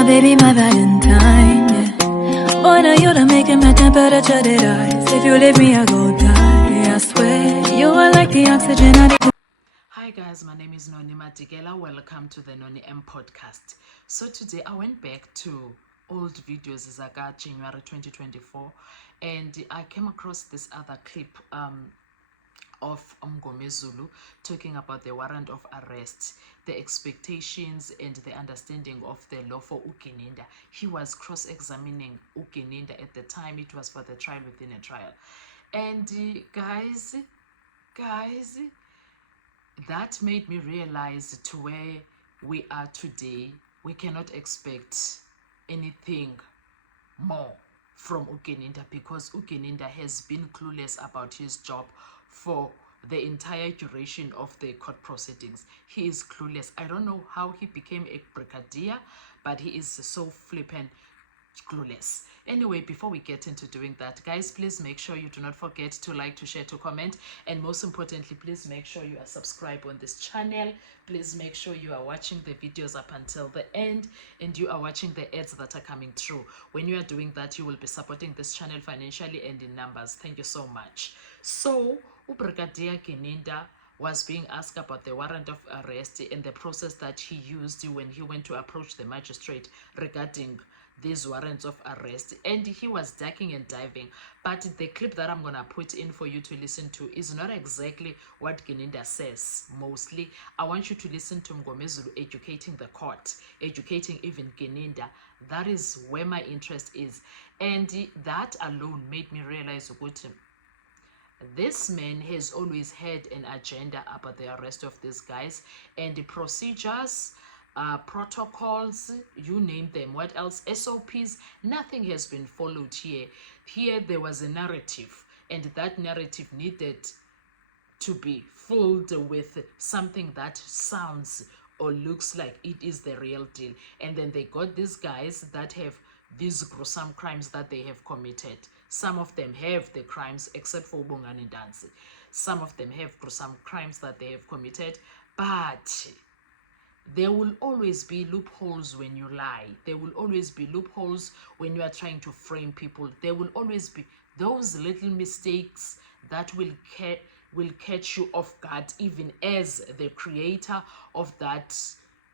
my baby, my Valentine, yeah. Boy, now you done making my temperature that rise. If you leave me, I go die, I swear. You are like the oxygen I need. Hi guys, my name is Noni Matigela. Welcome to the Noni M podcast. So today I went back to old videos as I got January 2024 and I came across this other clip of Mngome Zulu talking about the warrant of arrest, the expectations and the understanding of the law for Ukeninda. He was cross-examining Ukeninda at the time. It was for the trial within a trial. And guys, that made me realize to where we are today, we cannot expect anything more from Ukeninda because Ukeninda has been clueless about his job for the entire duration of the court proceedings. He is clueless. I don't know how he became a brigadier, but he is so flippant clueless. Anyway, before we get into doing that, guys, please make sure you do not forget to like, to share, to comment, and most importantly, please make sure you are subscribed on this channel. Please make sure you are watching the videos up until the end and you are watching the ads that are coming through. When you are doing that, you will be supporting this channel financially and in numbers. Thank you so much. So Brigadier Keninda was being asked about the warrant of arrest and the process that he used when he went to approach the magistrate regarding these warrants of arrest, and he was ducking and diving. But the clip that I'm gonna put in for you to listen to is not exactly what Keninda says. Mostly I want you to listen to Mngome Zulu educating the court, educating even Keninda. That is where my interest is, and that alone made me realize what this man has always had an agenda about the arrest of these guys and the procedures, protocols, you name them. What else? SOPs. Nothing has been followed here. Here there was a narrative, and that narrative needed to be filled with something that sounds or looks like it is the real deal. And then they got these guys that have these gruesome crimes that they have committed. Some of them have the crimes, except for Bongani Dansi. Some of them have gruesome crimes that they have committed, but there will always be loopholes when you lie. There will always be loopholes when you are trying to frame people. There will always be those little mistakes that will catch you off guard, even as the creator of that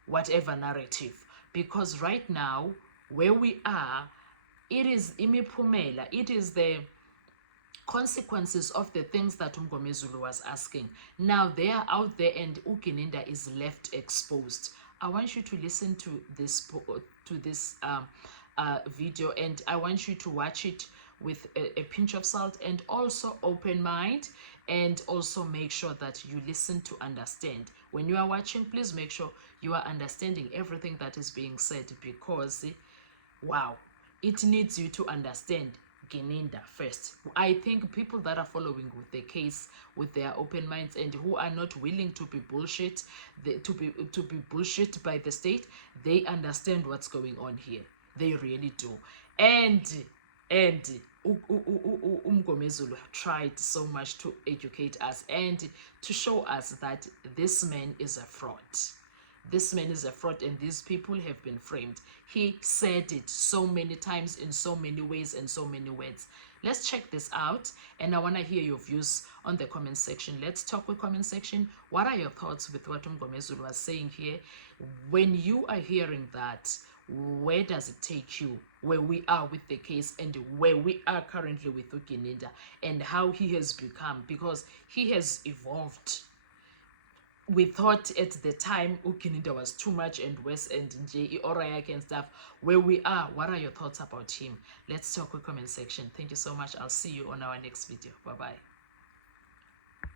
whatever narrative. Because right now, where we are, it is imipumela. It is the consequences of the things that Mngome Zulu was asking. Now they are out there and Ukeninda is left exposed. I want you to listen to this video, and I want you to watch it with a pinch of salt and also open mind, and also make sure that you listen to understand. When you are watching, please make sure you are understanding everything that is being said, because wow, it needs you to understand Keninda first. I think people that are following with the case with their open minds and who are not willing to be bullshit, to be bullshit by the state, they understand what's going on here. They really do. And Mngome Zulu tried so much to educate us and to show us that this man is a fraud. This man is a fraud and these people have been framed. He said it so many times in so many ways and so many words. Let's check this out, and I want to hear your views on the comment section. Let's talk with comment section. What are your thoughts with what Mngome Zulu was saying here? When you are hearing that, where does it take you? Where we are with the case and where we are currently with Ukeninda and how he has become, because he has evolved. We thought at the time Ukeninda was too much and worse and J.E. Orayak and stuff. Where we are, what are your thoughts about him? Let's talk with comment section. Thank you so much. I'll see you on our next video. Bye-bye.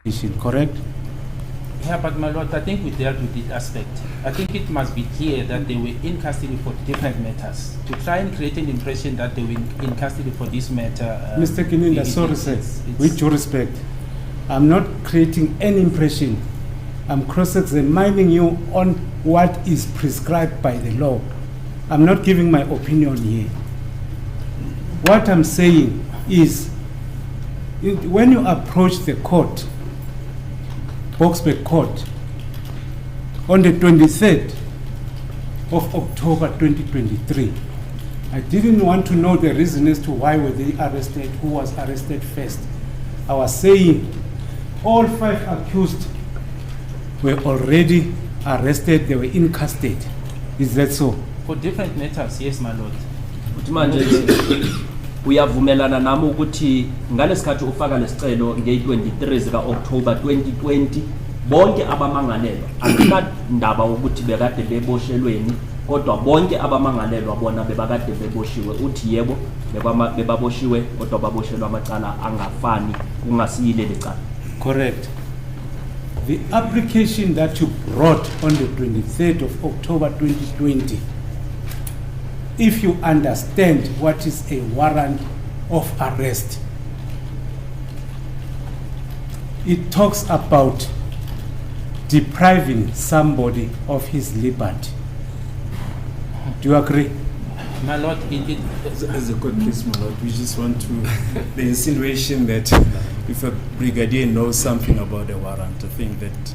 Is it correct? Yeah, but my lord, I think we dealt with this aspect. I think it must be clear that they were in custody for different matters. To try and create an impression that they were in custody for this matter... Mr. Keninda, sorry sir, with due respect, I'm not creating any impression. I'm cross-examining you on what is prescribed by the law. I'm not giving my opinion here. What I'm saying is, when you approach the court, Boksburg Court, on the 23rd, of October 2023. I didn't want to know the reason as to why were they arrested, who was arrested first. I was saying all 5 accused were already arrested, they were in custody. Is that so? For different matters, yes, my lord. Uthi manje uyavumelana nami ukuthi ngalesikhathi ufaka lesicelo nge-23 zika October 2020 bonke abamangalelwa akunandaba ukuthi bekade beboshelweni kodwa bonke abamangalelwa bona bebakade beboshiwe uthi yebo bebaboshiwe kodwa baboshelwa amacala angafani kungasiyile lecala. Correct. The application that you brought on the 23rd of October 2020, if you understand what is a warrant of arrest, it talks about depriving somebody of his liberty. Do you agree? My lord, as a court case, my lord, we just want to the insinuation that if a brigadier knows something about the warrant, I think that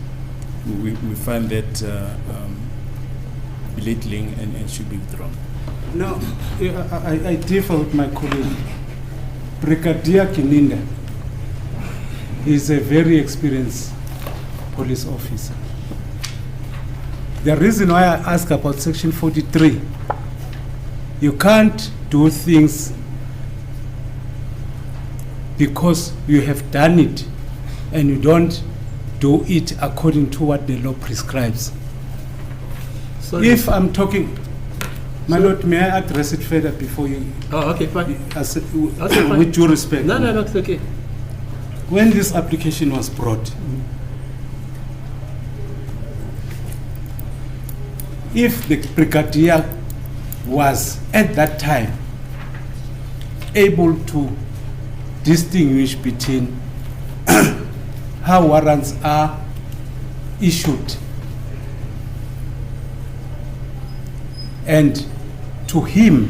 we find that belittling and should be withdrawn. No, I differ with my colleague. Brigadier Kininda is a very experienced police officer. The reason why I ask about Section 43, you can't do things because you have done it and you don't do it according to what the law prescribes. Sorry. If I'm talking, my lord, may I address it further before you? Oh, okay, fine. Fine. With due respect. No, it's okay. When this application was brought, if the brigadier was at that time able to distinguish between how warrants are issued and to him,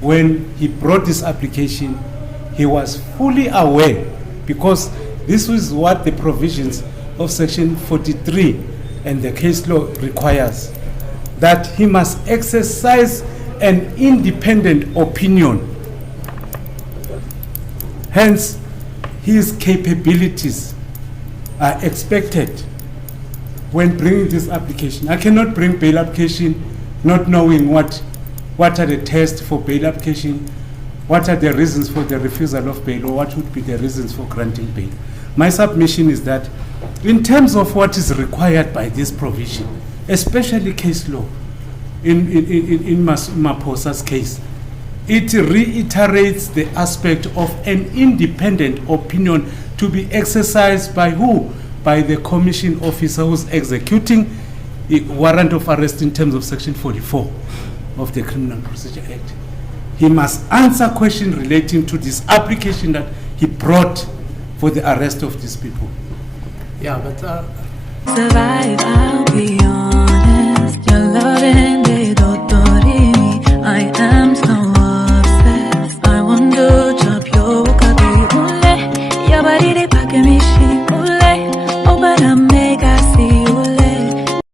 when he brought this application, he was fully aware, because this is what the provisions of Section 43 and the case law requires, that he must exercise an independent opinion. Hence, his capabilities are expected when bringing this application. I cannot bring bail application not knowing what are the tests for bail application, what are the reasons for the refusal of bail, or what would be the reasons for granting bail. My submission is that in terms of what is required by this provision, especially case law, in Maposa's case, it reiterates the aspect of an independent opinion to be exercised by who? By the commission officer who's executing a warrant of arrest in terms of Section 44 of the Criminal Procedure Act. He must answer questions relating to this application that he brought for the arrest of these people. Yeah, but Survive, I'll be honest. Your loving, they don't